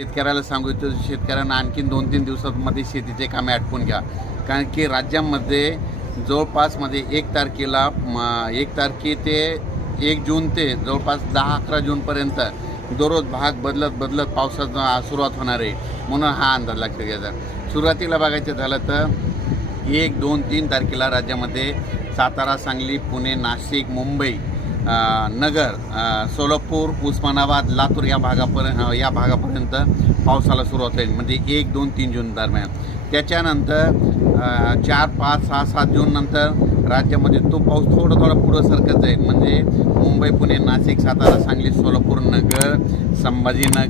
शेतकऱ्याला सांगू इच्छितो, शेतकऱ्यांना आणखीन 2-3 दिवसांमध्ये शेतीचे कामे आटपून घ्या. कारण की राज्यामध्ये जवळपास 1 तारखेला 1 तारखे ते 1 जून ते जवळपास 10-11 जूनपर्यंत दररोज भाग बदलत पावसाचा सुरुवात होणार आहे. म्हणून हा अंदाज लक्षात घ्यायचा. सुरुवातीला बघायचं झालं तर 1, 2, 3 तारखेला राज्यामध्ये सातारा, सांगली, पुणे, नाशिक, मुंबई, नगर, सोलापूर, उस्मानाबाद, लातूर या भागापर्यंत पावसाला सुरुवात होईल. म्हणजे 1, 2, 3 जून दरम्यान. त्याच्यानंतर 4, 5, 6, 7 जून नंतर राज्यामध्ये तो पाऊस थोडा पुढं सरकत जाईल. म्हणजे मुंबई, पुणे, नाशिक, सातारा, सांगली, सोलापूर, नगर, संभाजीनगर,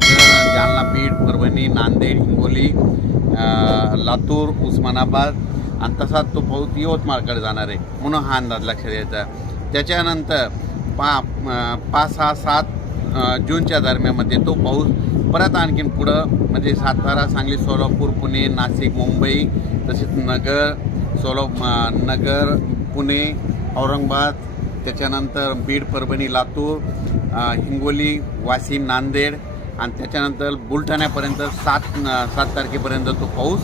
जालना, बीड, परभणी, नांदेड, हिंगोली, लातूर, उस्मानाबाद आणि तसाच तो पाऊस यवतमाळकडे जाणार आहे. म्हणून हा अंदाज लक्षात द्यायचा. त्याच्यानंतर 5, 6, 7 जूनच्या दरम्यानमध्ये तो पाऊस परत आणखीन पुढं म्हणजे सातारा, सांगली, सोलापूर, पुणे, नाशिक, मुंबई, तसेच नगर, पुणे, औरंगाबाद, त्याच्यानंतर बीड, परभणी, लातूर, हिंगोली, वाशिम, नांदेड आणि त्याच्यानंतर बुलढाण्यापर्यंत 7 तारखेपर्यंत तो पाऊस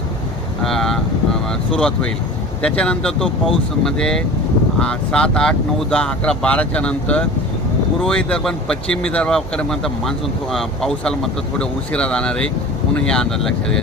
सुरुवात होईल. त्याच्यानंतर तो पाऊस म्हणजे 7, 8, 9, 10, 11, 12च्या नंतर पूर्व विदर्भ आणि पश्चिम विदर्भाकडे म्हणतात मान्सून पावसाला थोडं उशिरा जाणार आहे. म्हणून हे अंदाज लक्षात घ्या.